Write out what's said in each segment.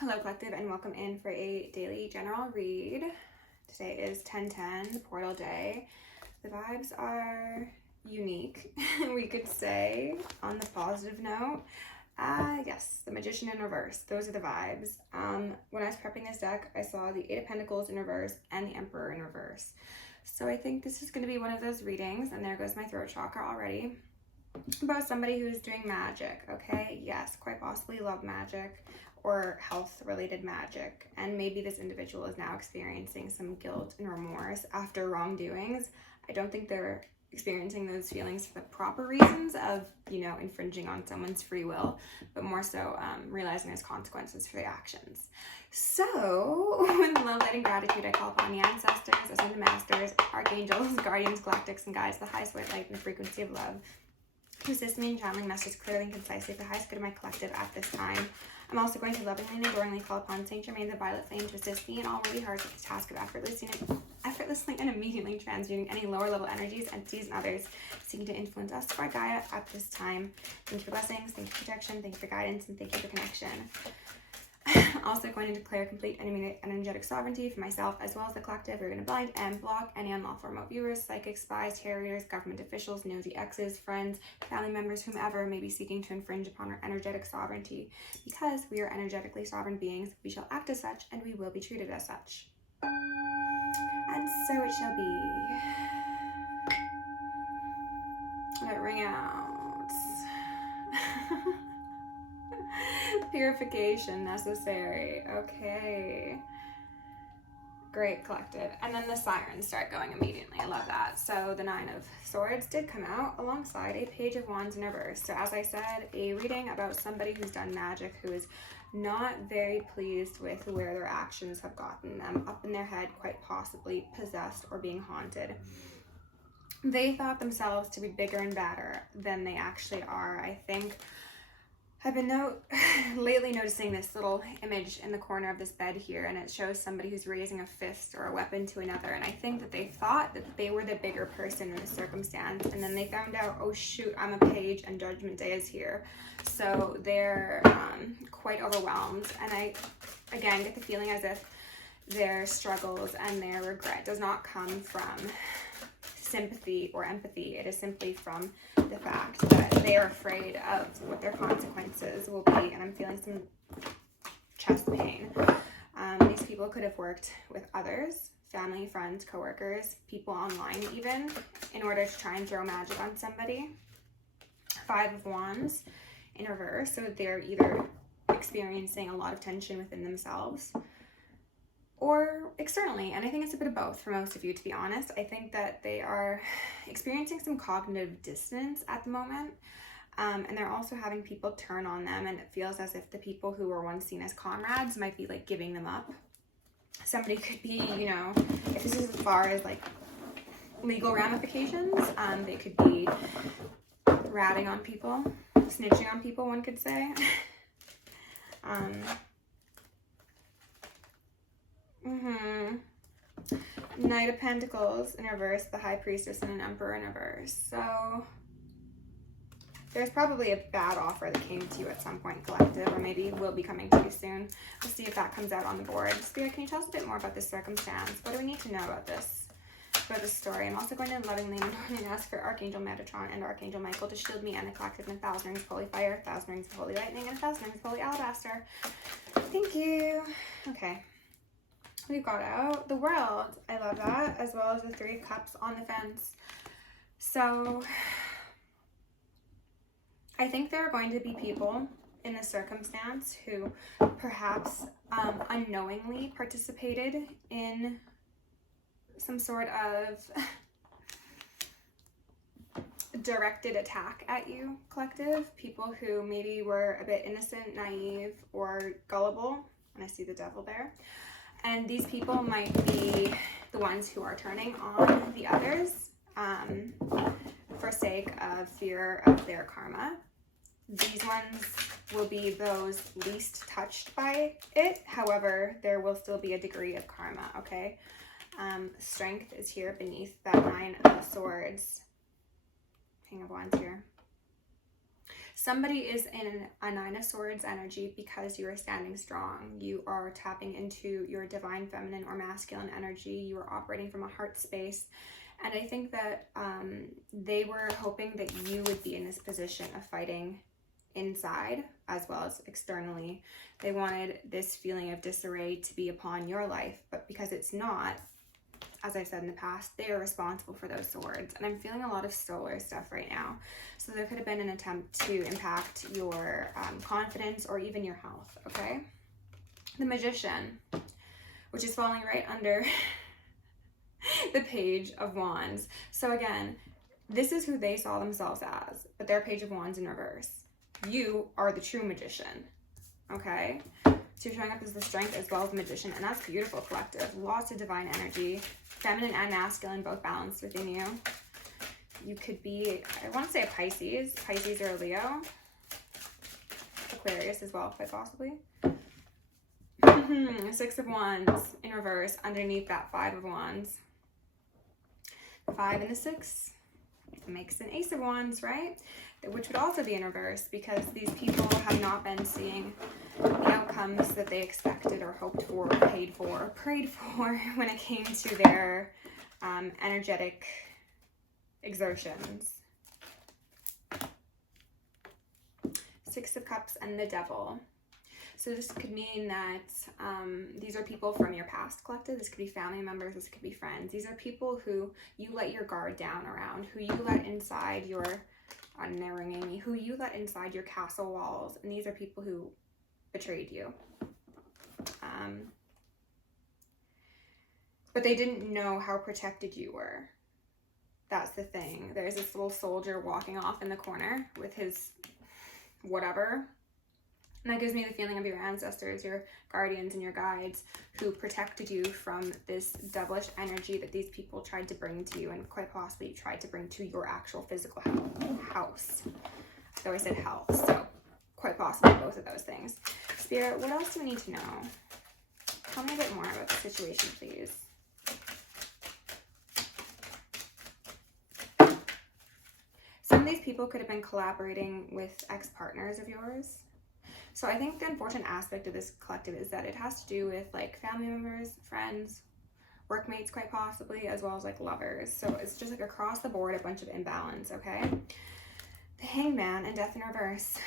Hello collective, and welcome in for a daily general read. Today is 10/10, the portal day. The vibes are unique, we could say, on the positive note. Yes, the Magician in reverse. Those are the vibes. When I was prepping this deck, I saw the Eight of Pentacles in reverse and the Emperor in reverse. So I think this is going to be one of those readings, and there goes my throat chakra already, about somebody who's doing magic, okay? Yes, quite possibly love magic or health related magic, and maybe this individual is now experiencing some guilt and remorse after wrongdoings. I don't think they're experiencing those feelings for the proper reasons of, infringing on someone's free will, but more so realizing there's consequences for their actions. So with love, light, and gratitude, I call upon the ancestors, ascended masters, archangels, guardians, galactics, and guides, the highest white light and the frequency of love, to assist me in channeling messages clearly and concisely for the highest good of my collective at this time. I'm also going to lovingly and adoringly call upon Saint Germain, the violet flame, to assist me in all worthy hearts with the task of effortlessly and immediately transmuting any lower level energies, entities, and others seeking to influence us by Gaia at this time. Thank you for blessings, thank you for protection, thank you for guidance, and thank you for connection. Also going to declare complete energetic sovereignty for myself as well as the collective. We're going to blind and block any unlawful remote viewers, psychics, spies, harriers, government officials, nosy exes, friends, family members, whomever may be seeking to infringe upon our energetic sovereignty. Because we are energetically sovereign beings, we shall act as such and we will be treated as such. And so it shall be. Let it ring out. Purification necessary. Okay. Great, collective. And then the sirens start going immediately. I love that. So the Nine of Swords did come out alongside a Page of Wands in reverse. So as I said, a reading about somebody who's done magic who is not very pleased with where their actions have gotten them, up in their head, quite possibly possessed or being haunted. They thought themselves to be bigger and badder than they actually are. I think I've been lately noticing this little image in the corner of this bed here, and it shows somebody who's raising a fist or a weapon to another, and I think that they thought that they were the bigger person in the circumstance, and then they found out, oh shoot, I'm a page and Judgment Day is here. So they're quite overwhelmed, and I, again, get the feeling as if their struggles and their regret does not come from sympathy or empathy. It is simply from the fact that they are afraid of what their consequences will be, and I'm feeling some chest pain. These people could have worked with others, family, friends, coworkers, people online even, in order to try and throw magic on somebody. Five of Wands in reverse, so they're either experiencing a lot of tension within themselves or externally, and I think it's a bit of both for most of you, to be honest. I think that they are experiencing some cognitive dissonance at the moment, and they're also having people turn on them, and it feels as if the people who were once seen as comrades might be like giving them up. Somebody could be, if this is as far as like legal ramifications, they could be ratting on people, snitching on people, one could say. Knight of Pentacles in reverse, the High Priestess, and an Emperor in reverse. So there's probably a bad offer that came to you at some point, collective, or maybe will be coming to you soon. We'll see if that comes out on the board. Spirit, can you tell us a bit more about this circumstance? What do we need to know about this story? I'm also going to lovingly and ask for Archangel Metatron and Archangel Michael to shield me and the collective in 1,000 rings of holy fire, 1,000 rings of holy lightning, and 1,000 rings of holy alabaster. Thank you. Okay. We've got out the World. I love that, as well as the Three of Cups on the fence. So I think there are going to be people in this circumstance who perhaps unknowingly participated in some sort of directed attack at you, collective. People who maybe were a bit innocent, naive, or gullible. And I see the devil there. And these people might be the ones who are turning on the others for sake of fear of their karma. These ones will be those least touched by it. However, there will still be a degree of karma, okay? Strength is here beneath that Nine of Swords. King of Wands here. Somebody is in a Nine of Swords energy because you are standing strong. You are tapping into your divine feminine or masculine energy. You are operating from a heart space. And I think that they were hoping that you would be in this position of fighting inside as well as externally. They wanted this feeling of disarray to be upon your life, but because it's not, as I've said in the past, they are responsible for those swords. And I'm feeling a lot of solar stuff right now. So there could have been an attempt to impact your confidence or even your health, okay? The Magician, which is falling right under the Page of Wands. So again, this is who they saw themselves as, but they're Page of Wands in reverse. You are the true magician, okay? So you're showing up as the Strength as well as the Magician, and that's beautiful, collective. Lots of divine energy, feminine and masculine, both balanced within you. You could be, I want to say a Pisces or a Leo. Aquarius as well, quite possibly. Six of Wands in reverse, underneath that Five of Wands. 5 and the 6 makes an Ace of Wands, right? Which would also be in reverse because these people have not been seeing the outcomes that they expected or hoped for or paid for or prayed for when it came to their energetic exertions. Six of Cups and the Devil. So this could mean that these are people from your past, collective. This could be family members. This could be friends. These are people who you let your guard down around, who you let inside your, and they're ringing me, who you let inside your castle walls. And these are people who betrayed you. But they didn't know how protected you were. That's the thing. There's this little soldier walking off in the corner with his whatever. And that gives me the feeling of your ancestors, your guardians and your guides who protected you from this devilish energy that these people tried to bring to you and quite possibly tried to bring to your actual physical house. So I said health, so quite possibly both of those things. Spirit, what else do we need to know? Tell me a bit more about the situation, please. Some of these people could have been collaborating with ex-partners of yours. So I think the unfortunate aspect of this collective is that it has to do with like family members, friends, workmates quite possibly, as well as like lovers. So it's just like across the board, a bunch of imbalance, okay? The Hangman and Death in reverse.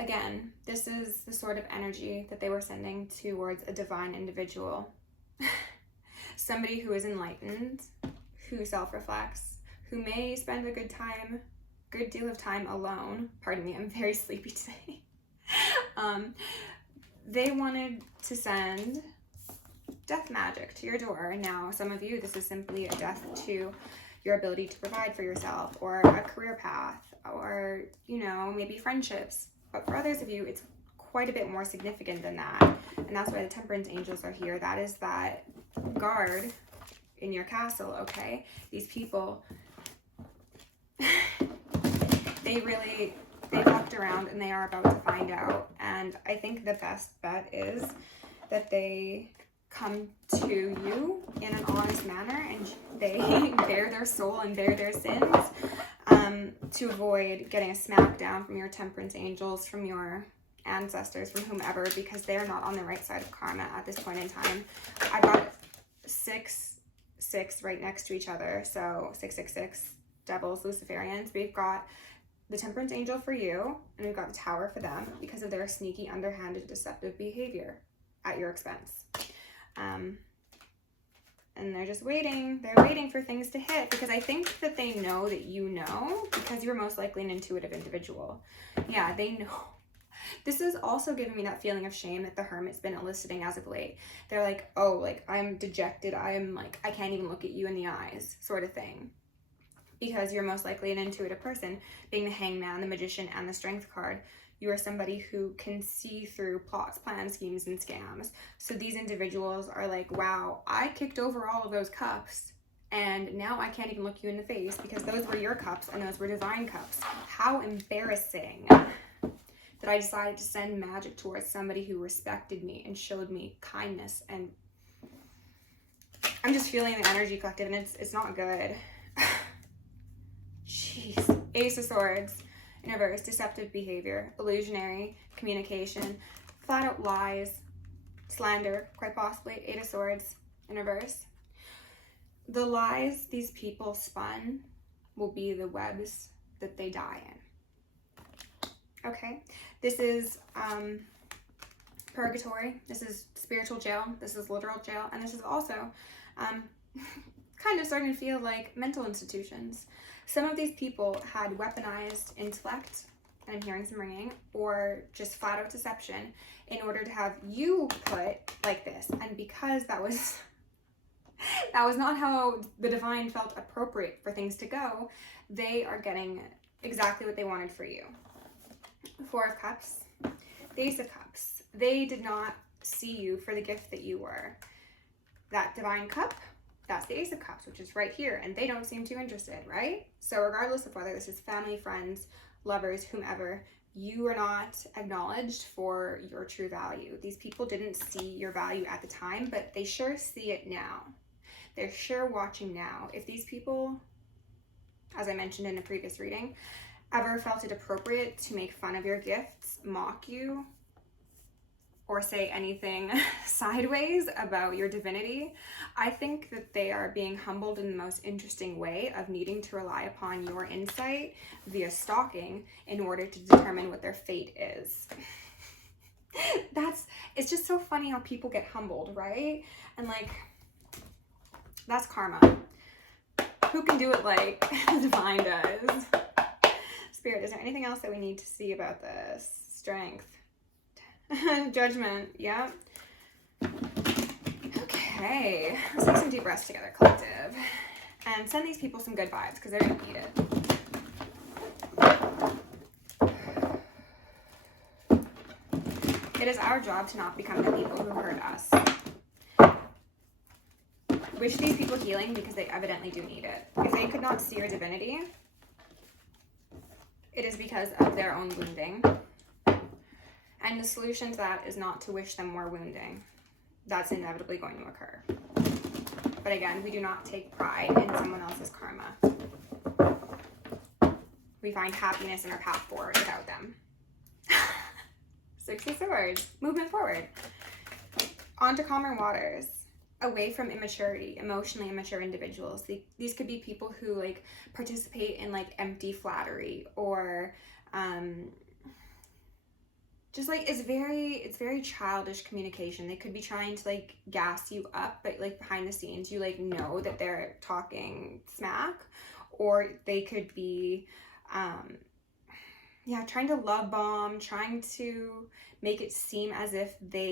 Again, this is the sort of energy that they were sending towards a divine individual. Somebody who is enlightened, who self-reflects, who may spend a good deal of time alone. Pardon me, I'm very sleepy today. They wanted to send death magic to your door. Now, some of you, this is simply a death to your ability to provide for yourself or a career path or, you know, maybe friendships. But for others of you, it's quite a bit more significant than that. And that's why the Temperance Angels are here. That is that guard in your castle, okay? These people, they fucked around and they are about to find out. And I think the best bet is that they come to you in an honest manner and they bare their soul and bare their sins to avoid getting a smackdown from your Temperance Angels, from your ancestors, from whomever, because they're not on the right side of karma at this point in time. I got 6, 6 right next to each other. So 666 devils, Luciferians. We've got the Temperance Angel for you, and we've got the Tower for them because of their sneaky, underhanded, deceptive behavior at your expense. And they're just waiting. They're waiting for things to hit because I think that they know that you know because you're most likely an intuitive individual. Yeah, they know. This is also giving me that feeling of shame that the Hermit's been eliciting as of late. They're like, oh, like, I'm dejected. I'm like, I can't even look at you in the eyes, sort of thing. Because you're most likely an intuitive person, being the Hangman, the Magician, and the Strength card. You are somebody who can see through plots, plans, schemes, and scams. So these individuals are like, wow, I kicked over all of those cups, and now I can't even look you in the face because those were your cups and those were divine cups. How embarrassing that I decided to send magic towards somebody who respected me and showed me kindness. And I'm just feeling the energy collective, and it's not good. Jeez. Ace of Swords in reverse, deceptive behavior, illusionary communication, flat out lies, slander, quite possibly. Eight of Swords in reverse. The lies these people spun will be the webs that they die in. Okay, this is purgatory, this is spiritual jail, this is literal jail, and this is also kind of starting to feel like mental institutions. Some of these people had weaponized intellect, and I'm hearing some ringing, or just flat out deception in order to have you put like this. And because that was not how the divine felt appropriate for things to go, they are getting exactly what they wanted for you. Four of Cups, the Ace of Cups. They did not see you for the gift that you were. That divine cup, that's the Ace of Cups, which is right here, and they don't seem too interested, right? So regardless of whether this is family, friends, lovers, whomever, you are not acknowledged for your true value. These people didn't see your value at the time, but they sure see it now. They're sure watching now. If these people, as I mentioned in a previous reading, ever felt it appropriate to make fun of your gifts, mock you, or say anything sideways about your divinity, I think that they are being humbled in the most interesting way of needing to rely upon your insight via stalking in order to determine what their fate is. It's just so funny how people get humbled, right? And like, that's karma. Who can do it like the divine does? Spirit, is there anything else that we need to see about this? Strength. Judgment, yeah. Okay, let's take some deep breaths together, collective. And send these people some good vibes, because they're going to need it. It is our job to not become the people who hurt us. Wish these people healing because they evidently do need it. If they could not see your divinity, it is because of their own wounding. And the solution to that is not to wish them more wounding. That's inevitably going to occur. But again, we do not take pride in someone else's karma. We find happiness in our path forward without them. Six of Swords, movement forward. On to calmer waters. Away from immaturity, emotionally immature individuals. These could be people who like participate in like empty flattery, or just like it's very childish communication. They could be trying to like gas you up, but like behind the scenes you like know that they're talking smack. Or they could be trying to love bomb, trying to make it seem as if they